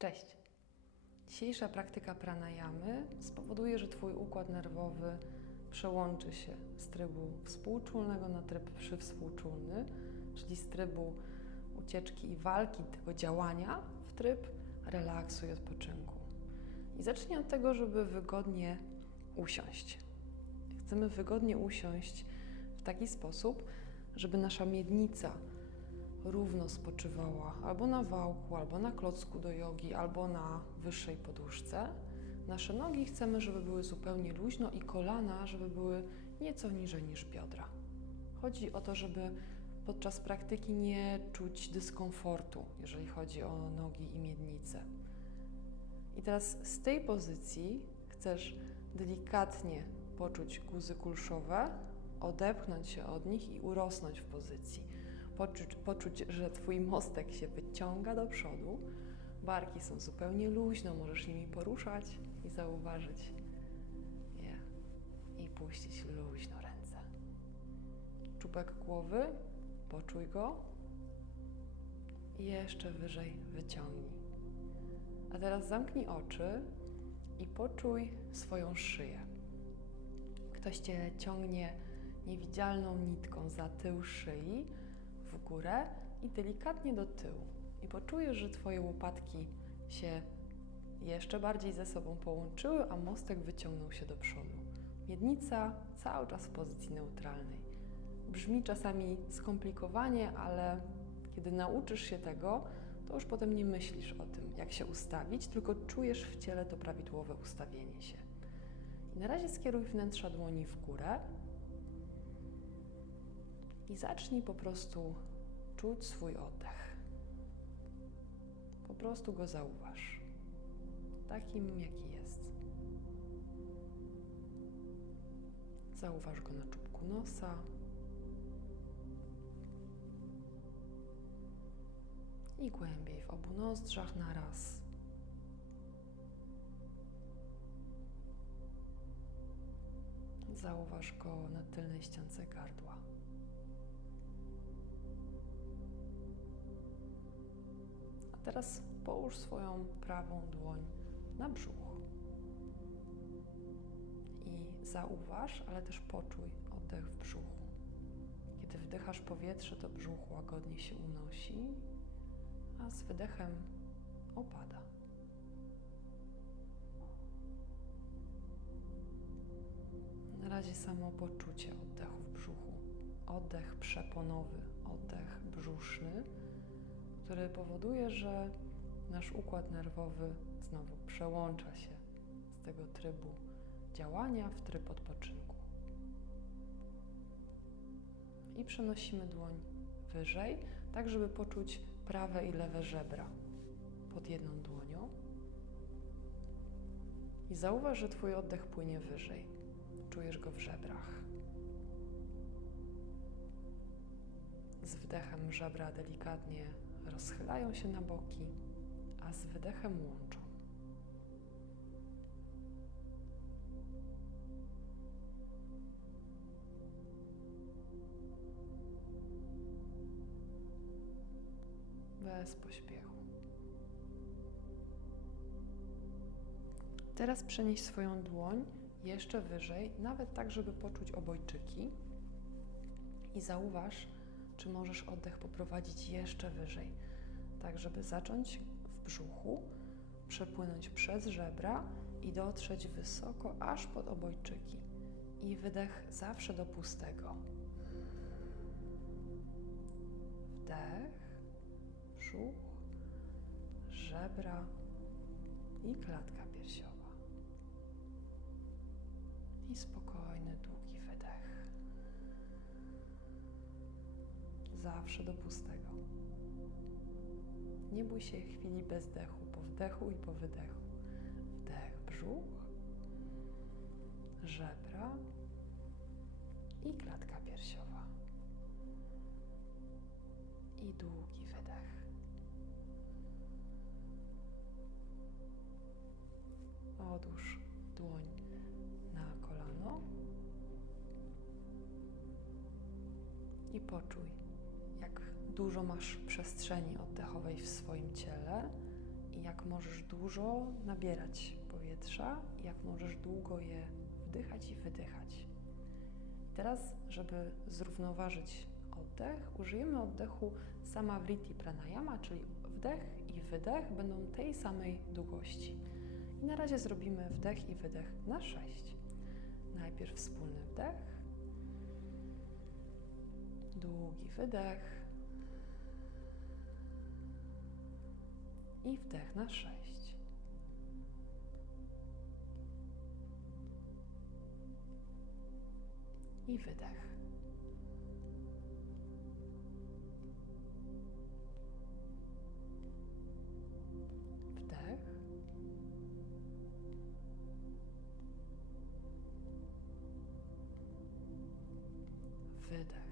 Cześć! Dzisiejsza praktyka pranayamy spowoduje, że Twój układ nerwowy przełączy się z trybu współczulnego na tryb przywspółczulny, czyli z trybu ucieczki i walki, tego działania, w tryb relaksu i odpoczynku. I zacznij od tego, żeby wygodnie usiąść. Chcemy wygodnie usiąść w taki sposób, żeby nasza miednica równo spoczywała albo na wałku, albo na klocku do jogi, albo na wyższej poduszce. Nasze nogi chcemy, żeby były zupełnie luźno i kolana, żeby były nieco niżej niż biodra. Chodzi o to, żeby podczas praktyki nie czuć dyskomfortu, jeżeli chodzi o nogi i miednicę. I teraz z tej pozycji chcesz delikatnie poczuć guzy kulszowe, odepchnąć się od nich i urosnąć w pozycji. Poczuć, poczuć, że Twój mostek się wyciąga do przodu, barki są zupełnie luźno, możesz nimi poruszać i zauważyć je i puścić luźno ręce. Czubek głowy, poczuj go i jeszcze wyżej wyciągnij. A teraz zamknij oczy i poczuj swoją szyję. Ktoś cię ciągnie niewidzialną nitką za tył szyi w górę i delikatnie do tyłu. I poczujesz, że twoje łopatki się jeszcze bardziej ze sobą połączyły, a mostek wyciągnął się do przodu. Miednica cały czas w pozycji neutralnej. Brzmi czasami skomplikowanie, ale kiedy nauczysz się tego, to już potem nie myślisz o tym, jak się ustawić, tylko czujesz w ciele to prawidłowe ustawienie się. I na razie skieruj wnętrza dłoni w górę i zacznij po prostu czuć swój oddech. Po prostu go zauważ, takim jaki jest. Zauważ go na czubku nosa. I głębiej w obu nozdrzach na raz. Zauważ go na tylnej ściance gardła. Teraz połóż swoją prawą dłoń na brzuch. I zauważ, ale też poczuj oddech w brzuchu. Kiedy wdychasz powietrze, to brzuch łagodnie się unosi, a z wydechem opada. Na razie samo poczucie oddechu w brzuchu. Oddech przeponowy, oddech brzuszny, który powoduje, że nasz układ nerwowy znowu przełącza się z tego trybu działania w tryb odpoczynku. I przenosimy dłoń wyżej, tak żeby poczuć prawe i lewe żebra pod jedną dłonią. I zauważ, że Twój oddech płynie wyżej. Czujesz go w żebrach. Z wdechem żebra delikatnie rozchylają się na boki, a z wydechem łączą. Bez pośpiechu. Teraz przenieś swoją dłoń jeszcze wyżej, nawet tak, żeby poczuć obojczyki. I zauważ, czy możesz oddech poprowadzić jeszcze wyżej, tak żeby zacząć w brzuchu, przepłynąć przez żebra i dotrzeć wysoko aż pod obojczyki. I wydech zawsze do pustego. Wdech, brzuch, żebra i klatka piersiowa. I spokojny, długi Zawsze do pustego. Nie bój się chwili bezdechu, po wdechu i po wydechu. Wdech, brzuch, żebra i klatka piersiowa. I długi wydech. Odłóż dłoń na kolano i poczuj, dużo masz przestrzeni oddechowej w swoim ciele i jak możesz dużo nabierać powietrza, jak możesz długo je wdychać i wydychać. Teraz, żeby zrównoważyć oddech, użyjemy oddechu Samavriti Pranayama, czyli wdech i wydech będą tej samej długości. I na razie zrobimy wdech i wydech na sześć. Najpierw wspólny wdech, długi wydech i wdech na sześć. I wydech. Wdech. Wydech.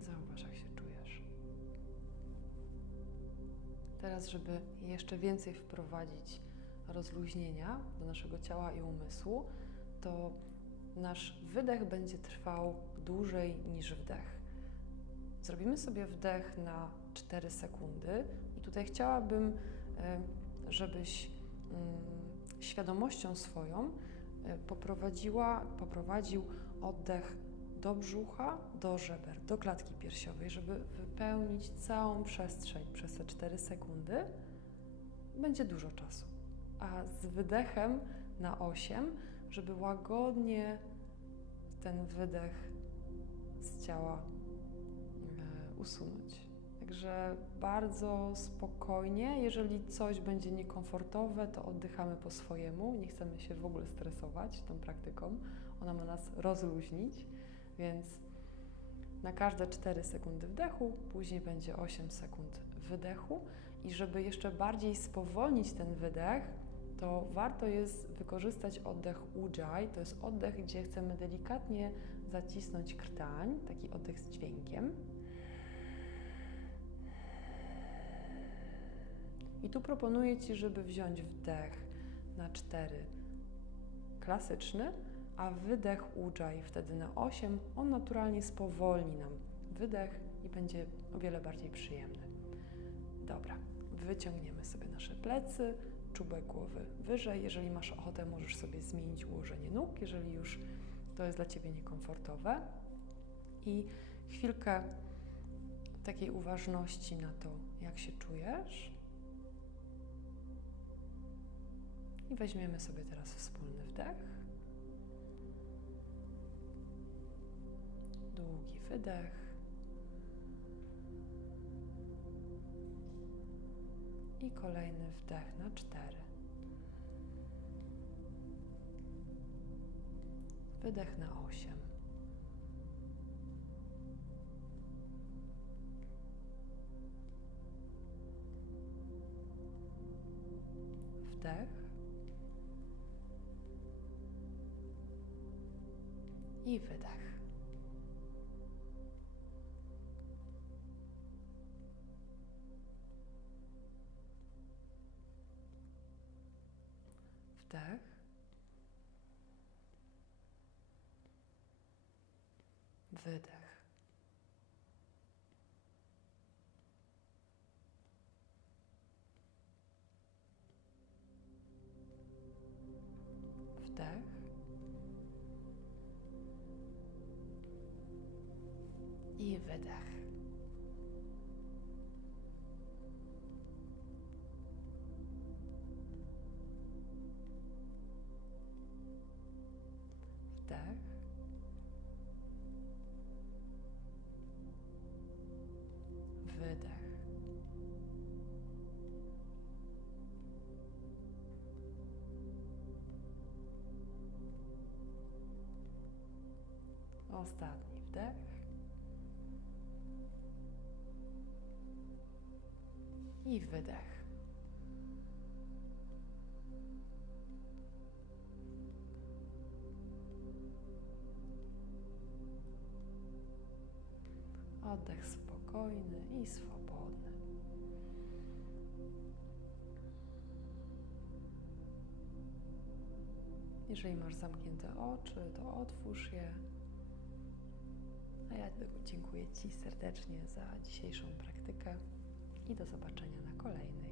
Zauważ, jak się czujesz. Teraz, żeby jeszcze więcej wprowadzić rozluźnienia do naszego ciała i umysłu, to nasz wydech będzie trwał dłużej niż wdech. Zrobimy sobie wdech na 4 sekundy i tutaj chciałabym, żebyś mm, świadomością swoją e, poprowadziła, poprowadził oddech do brzucha, do żeber, do klatki piersiowej, żeby wypełnić całą przestrzeń przez te 4 sekundy. Będzie dużo czasu. A z wydechem na 8, żeby łagodnie ten wydech z ciała e, usunąć. Także bardzo spokojnie. Jeżeli coś będzie niekomfortowe, to oddychamy po swojemu. Nie chcemy się w ogóle stresować tą praktyką. Ona ma nas rozluźnić, więc na każde 4 sekundy wdechu, później będzie 8 sekund wydechu. I żeby jeszcze bardziej spowolnić ten wydech, to warto jest wykorzystać oddech Ujjayi. To jest oddech, gdzie chcemy delikatnie zacisnąć krtań, taki oddech z dźwiękiem. I tu proponuję Ci, żeby wziąć wdech na 4 klasyczny, a wydech Ujjayi wtedy na 8. On naturalnie spowolni nam wydech i będzie o wiele bardziej przyjemny. Dobra, wyciągniemy sobie nasze plecy, czubek głowy wyżej. Jeżeli masz ochotę, możesz sobie zmienić ułożenie nóg, jeżeli już to jest dla Ciebie niekomfortowe. I chwilkę takiej uważności na to, jak się czujesz. I weźmiemy sobie teraz wspólny wdech. Długi wydech. I kolejny wdech na cztery. Wydech na osiem. Wdech. I wydech. Wdech. Wydech. Ostatni wdech. I wydech. Oddech spokojny i swobodny. Jeżeli masz zamknięte oczy, to otwórz je. A ja dziękuję Ci serdecznie za dzisiejszą praktykę i do zobaczenia na kolejnych.